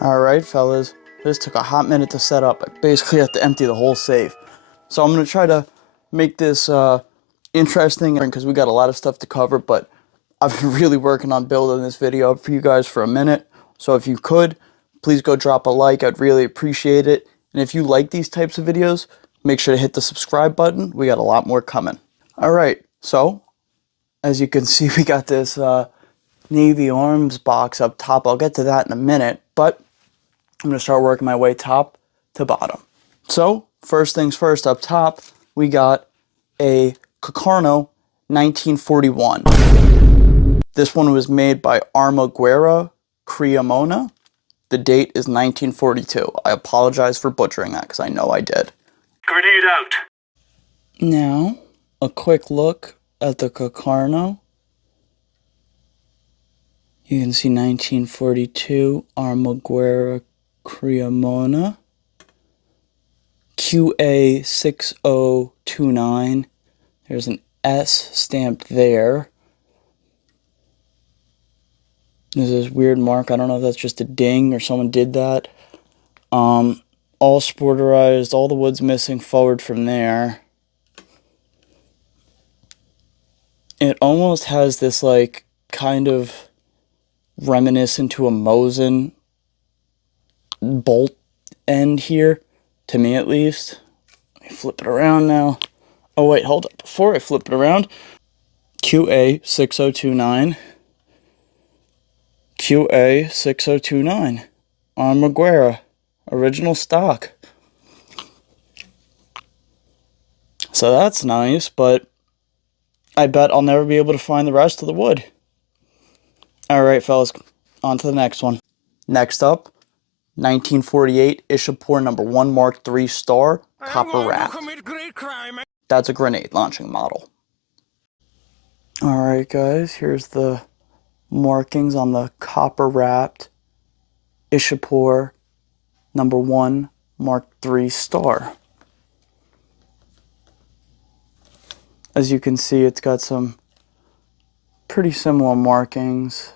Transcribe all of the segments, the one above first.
Alright fellas, this took a hot minute to set up. I basically have to empty the whole safe. So I'm going to try to make this interesting because we got a lot of stuff to cover, but I've been really working on building this video up for you guys for a minute. So if you could, please go drop a like. I'd really appreciate it. And if you like these types of videos, make sure to hit the subscribe button. We got a lot more coming. Alright, so as you can see, we got this Navy arms box up top. I'll get to that in a minute, but I'm going to start working my way top to bottom. So, first things first, up top, we got a Carcano 1941. This one was made by M43 Mauser. The date is 1942. I apologize for butchering that, because I know I did. Grenade out! Now, a quick look at the Carcano. You can see 1942 M43 Mauser. QA6029. There's an S stamped there. There's this weird mark. I don't know if that's just a ding or someone did that. All sporterized. All the wood's missing forward from there. It almost has this like kind of reminiscent to a Mosin bolt end here, to me at least. Let me flip it around now. Oh wait, hold up. Before I flip it around, QA6029. QA6029 on Maguire, original stock. So that's nice, but I bet I'll never be able to find the rest of the wood. Alright fellas, on to the next one. Next up, 1948 Ishapore No. 1 Mk3 Star copper wrap. That's a grenade launching model. Alright guys, here's the markings on the copper wrapped Ishapore No. 1 Mk3 Star. As you can see, it's got some pretty similar markings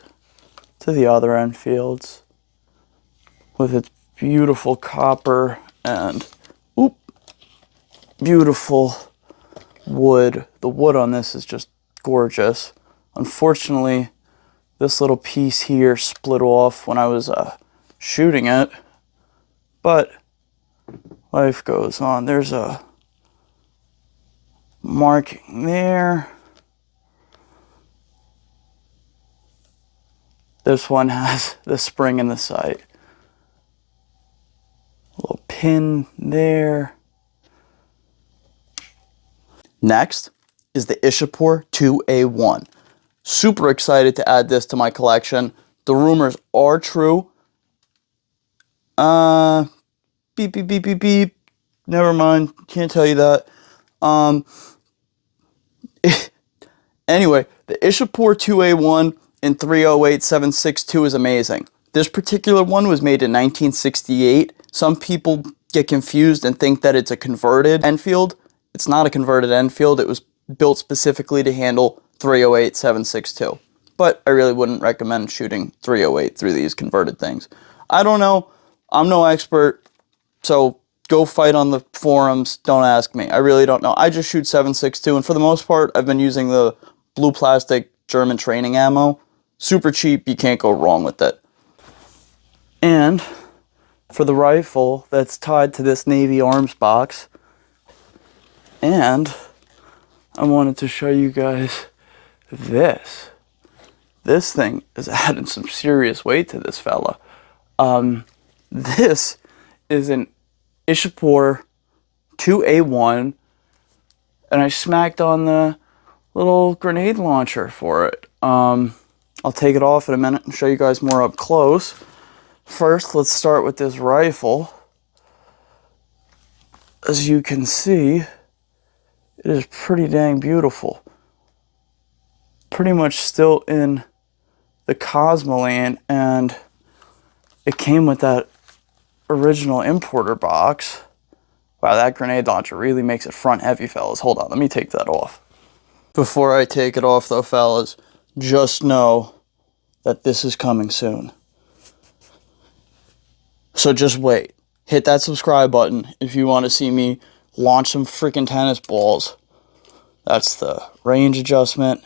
to the other Enfields, with its beautiful copper and beautiful wood. The wood on this is just gorgeous. Unfortunately, this little piece here split off when I was shooting it, but life goes on. There's a marking there. This one has the spring in the sight. A little pin there. Next is the Ishapore 2A1. Super excited to add this to my collection. The rumors are true. Beep, beep, beep, beep, beep. Never mind. Can't tell you that. Anyway, the Ishapore 2A1 in 308762 is amazing. This particular one was made in 1968. Some people get confused and think that it's a converted Enfield. It's not a converted Enfield. It was built specifically to handle 308762. But I really wouldn't recommend shooting 308 through these converted things. I don't know. I'm no expert. So go fight on the forums. Don't ask me. I really don't know. I just shoot 762. And for the most part, I've been using the blue plastic German training ammo. Super cheap. You can't go wrong with it. And for the rifle that's tied to this Navy arms box, and I wanted to show you guys this. This thing is adding some serious weight to this fella. This is an Ishapore 2A1, and I smacked on the little grenade launcher for it. I'll take it off in a minute and show you guys more up close. First, let's start with this rifle. As you can see, it is pretty dang beautiful. Pretty much still in the Cosmoland, and it came with that original importer box. Wow, that grenade launcher really makes it front heavy, fellas. Hold on, let me take that off. Before I take it off though, fellas, just know that this is coming soon. So just wait. Hit that subscribe button if you want to see me launch some freaking tennis balls. That's the range adjustment.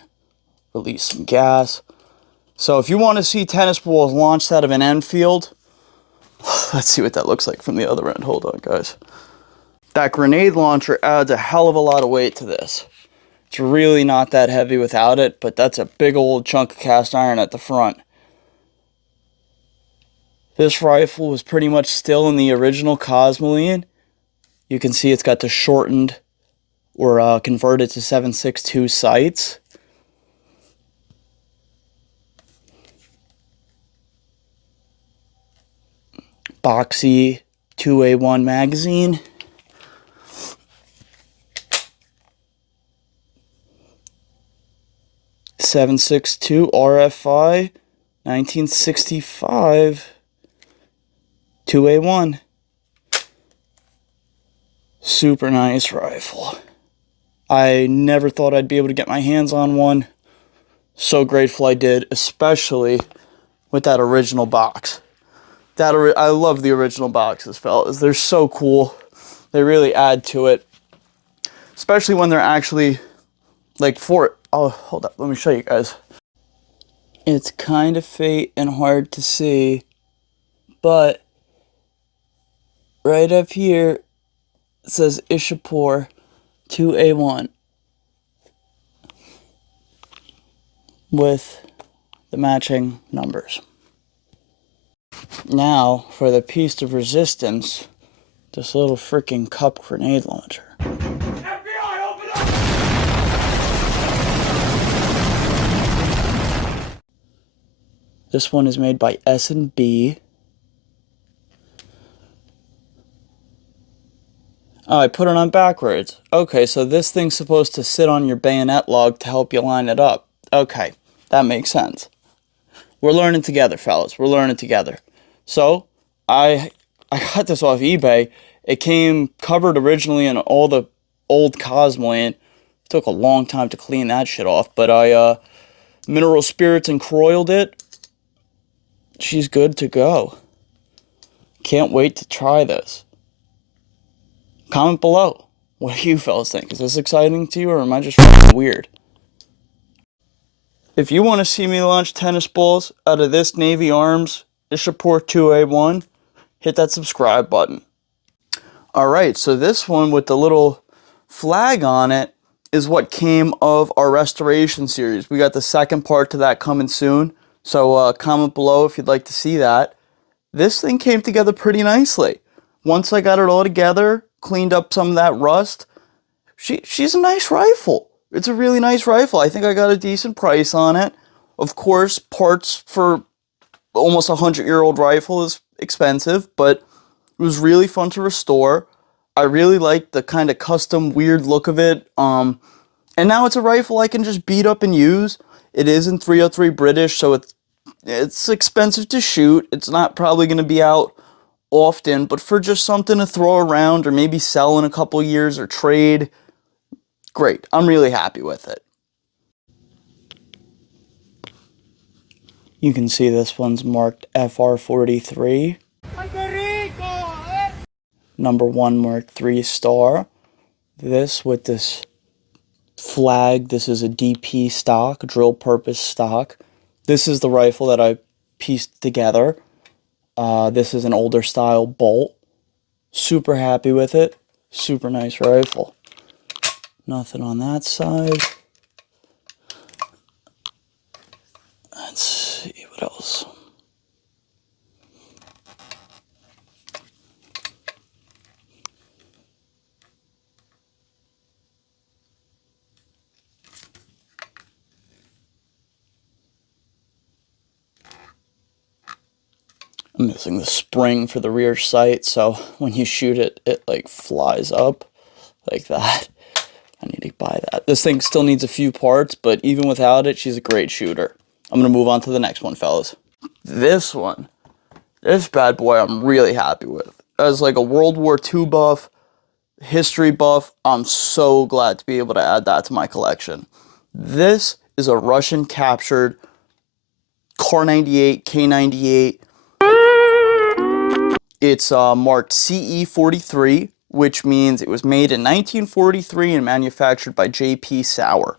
Release some gas. So if you want to see tennis balls launched out of an Enfield, let's see what that looks like from the other end. Hold on, guys. That grenade launcher adds a hell of a lot of weight to this. It's really not that heavy without it, but that's a big old chunk of cast iron at the front. This rifle was pretty much still in the original Cosmoline. You can see it's got the shortened or converted to 7.62 sights. Boxy 2A1 magazine. .762 RFI 1965 2A1. Super nice rifle. I never thought I'd be able to get my hands on one. So grateful I did, especially with that original box. I love the original boxes, fellas. They're so cool. They really add to it. Especially when they're actually, like, oh, hold up. Let me show you guys. It's kind of faint and hard to see, but right up here, it says Ishapore 2A1 with the matching numbers. Now, for the piece of resistance, this little freaking cup grenade launcher. FBI, open up! This one is made by S&B. Oh, I put it on backwards. Okay, so this thing's supposed to sit on your bayonet log to help you line it up. Okay, that makes sense. We're learning together, fellas. We're learning together. So, I got this off eBay. It came covered originally in all the old Cosmoline. It took a long time to clean that shit off, but I mineral spirits and croiled it. She's good to go. Can't wait to try this. Comment below. What do you fellas think? Is this exciting to you, or am I just fucking weird? If you want to see me launch tennis balls out of this Navy Arms Ishapore 2A1, hit that subscribe button. Alright, so this one with the little flag on it is what came of our restoration series. We got the second part to that coming soon, so comment below if you'd like to see that. This thing came together pretty nicely. Once I got it all together, cleaned up some of that rust, she's a nice rifle. It's a really nice rifle. I think I got a decent price on it. Of course, parts for almost a 100-year-old rifle is expensive, but it was really fun to restore. I really liked the kind of custom weird look of it. And now it's a rifle I can just beat up and use. It is in 303 British, so it's expensive to shoot. It's not probably going to be out often, but for just something to throw around or maybe sell in a couple years or trade, great. I'm really happy with it. You can see this one's marked FR43. Number 1 Mark III star. This with this flag, this is a DP stock, drill purpose stock. This is the rifle that I pieced together. This is an older style bolt. Super happy with it. Super nice rifle. Nothing on that side. Let's see what else. I'm missing the spring for the rear sight, so when you shoot it, it like flies up like that. I need to buy that. This thing still needs a few parts, but even without it, she's a great shooter. I'm going to move on to the next one, fellas. This one. This bad boy I'm really happy with. As like a World War II buff, history buff, I'm so glad to be able to add that to my collection. This is a Russian captured Kar 98, K98 It's marked CE43, which means it was made in 1943 and manufactured by J.P. Sauer.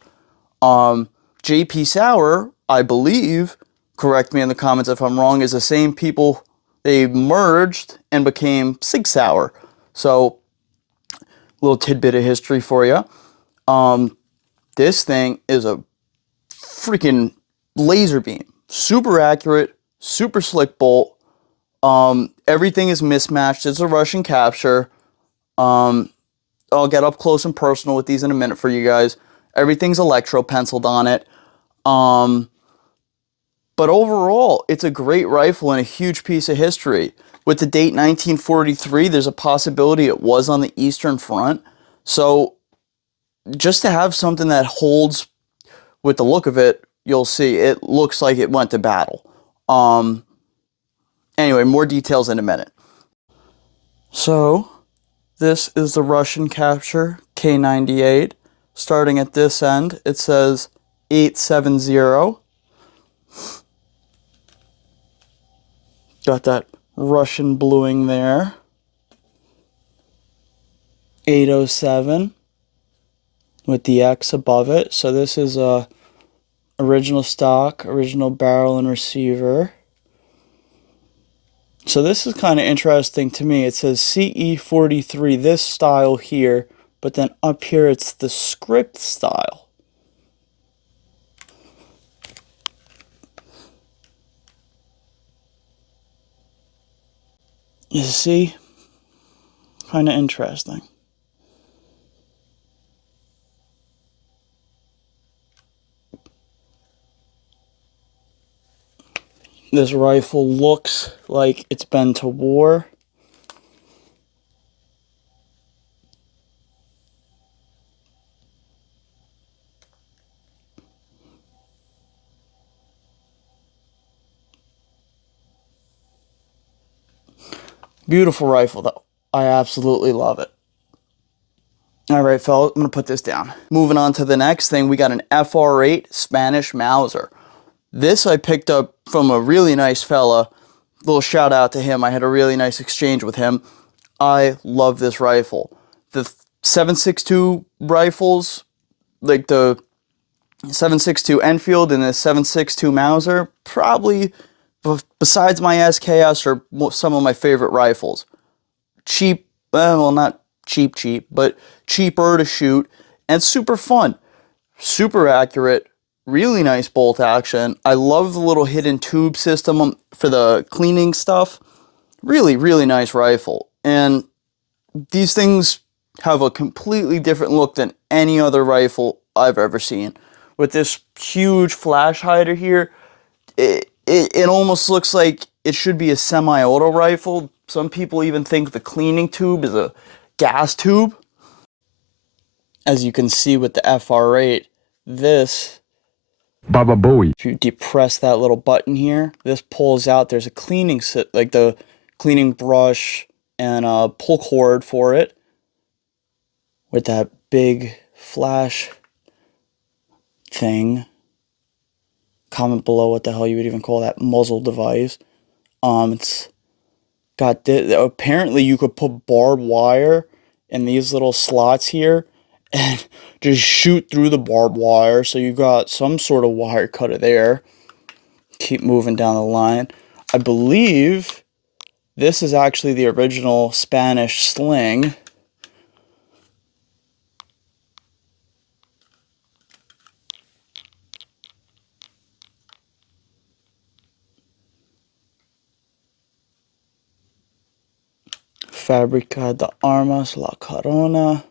J.P. Sauer, I believe, correct me in the comments if I'm wrong, is the same people. They merged and became Sig Sauer. So, little tidbit of history for you. This thing is a freaking laser beam. Super accurate, super slick bolt. Everything is mismatched. It's a Russian capture. I'll get up close and personal with these in a minute for you guys. Everything's electro penciled on it. But overall, it's a great rifle and a huge piece of history. With the date 1943, there's a possibility it was on the Eastern Front. So just to have something that holds, with the look of it, you'll see it looks like it went to battle. Anyway, more details in a minute. So this is the Russian capture K98. Starting at this end, it says 870. Got that Russian bluing there. 807 with the X above it. So this is a original stock, original barrel and receiver. So this is kind of interesting to me. It says CE43, this style here, but then up here it's the script style. You see? Kind of interesting. This rifle looks like it's been to war. Beautiful rifle, though. I absolutely love it. All right, fellas, I'm going to put this down. Moving on to the next thing, we got an FR8 Spanish Mauser. This I picked up from a really nice fella. Little shout out to him. I had a really nice exchange with him. I love this rifle. The 7.62 rifles, like the 7.62 Enfield and the 7.62 Mauser, probably, besides my SKS, are some of my favorite rifles. Cheap, well, not cheap, but cheaper to shoot, and super fun. Super accurate, really nice bolt action. I love the little hidden tube system for the cleaning stuff. Really, really nice rifle. And these things have a completely different look than any other rifle I've ever seen. With this huge flash hider here, it almost looks like it should be a semi-auto rifle. Some people even think the cleaning tube is a gas tube. As you can see with the FR8, this, Baba Booey. if you depress that little button here, this pulls out. There's a cleaning set, like the cleaning brush and a pull cord for it, with that big flash thing. Comment below what the hell you would even call that muzzle device. It's got this. Apparently you could put barbed wire in these little slots here and just shoot through the barbed wire. So you got some sort of wire cutter there. Keep moving down the line. I believe this is actually the original Spanish sling. Fábrica de Armas La Corona.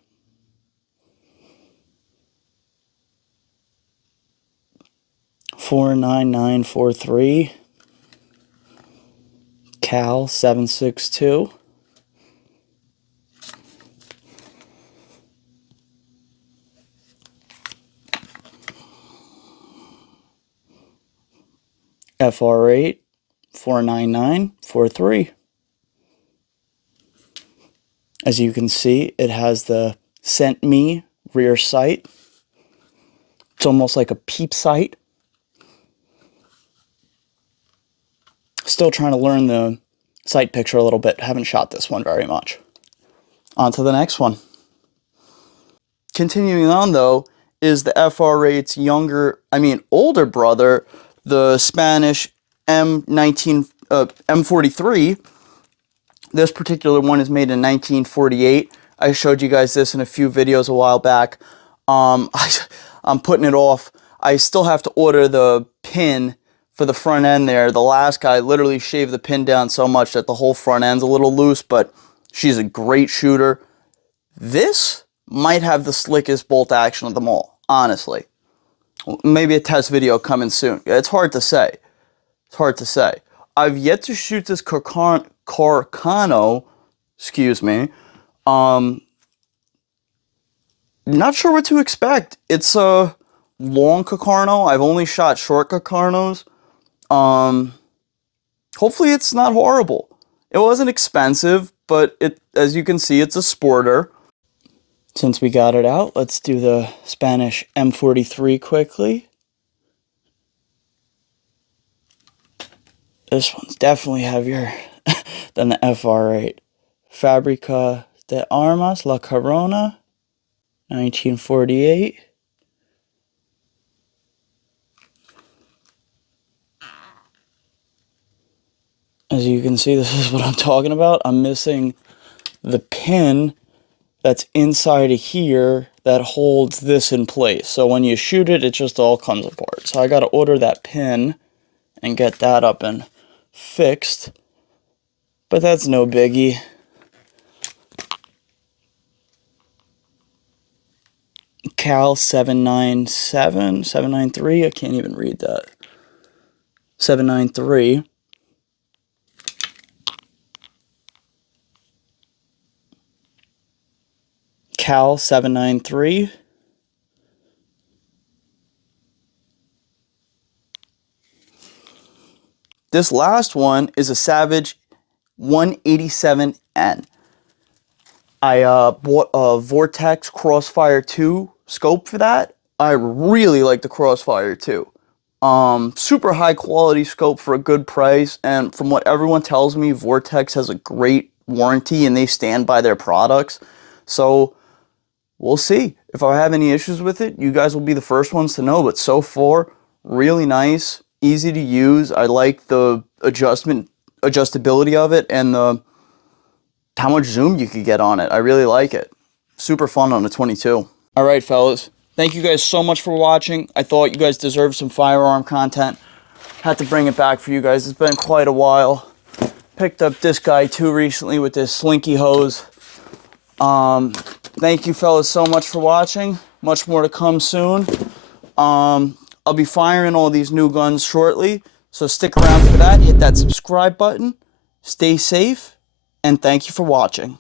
.49943. Cal 762. FR8 49943. As you can see, it has the sent me rear sight. It's almost like a peep sight. Still trying to learn the sight picture a little bit. Haven't shot this one very much. On to the next one. Continuing on though, is the FR8's older brother, the Spanish M43. This particular one is made in 1948. I showed you guys this in a few videos a while back. I'm putting it off. I still have to order the pin for the front end there. The last guy literally shaved the pin down so much that the whole front end's a little loose, but she's a great shooter. This might have the slickest bolt action of them all, honestly. Maybe a test video coming soon. It's hard to say. It's hard to say. I've yet to shoot this Carcano, excuse me. Not sure what to expect. It's a long Carcano. I've only shot short Carcanos. Hopefully it's not horrible. It wasn't expensive, but as you can see, it's a sporter. Since we got it out, let's do the Spanish M43 quickly. This one's definitely heavier than the FR8. Fábrica de Armas, La Corona, 1948. As you can see, this is what I'm talking about. I'm missing the pin that's inside of here that holds this in place. So when you shoot it, it just all comes apart. So I got to order that pin and get that up and fixed. But that's no biggie. Cal 793, I can't even read that. 793. Cal 793. This last one is a Savage 187N. I bought a Vortex Crossfire 2 scope for that. I really like the Crossfire 2. Super high quality scope for a good price, and from what everyone tells me, Vortex has a great warranty and they stand by their products. So we'll see. If I have any issues with it, you guys will be the first ones to know, but so far, really nice, easy to use. I like the adjustability of it and how much zoom you could get on it. I really like it. Super fun on a 22. All right, fellas. Thank you guys so much for watching. I thought you guys deserved some firearm content. Had to bring it back for you guys. It's been quite a while. Picked up this guy too recently with this slinky hose. Thank you fellas so much for watching. Much more to come soon. I'll be firing all these new guns shortly, so stick around for that. Hit that subscribe button. Stay safe, and thank you for watching.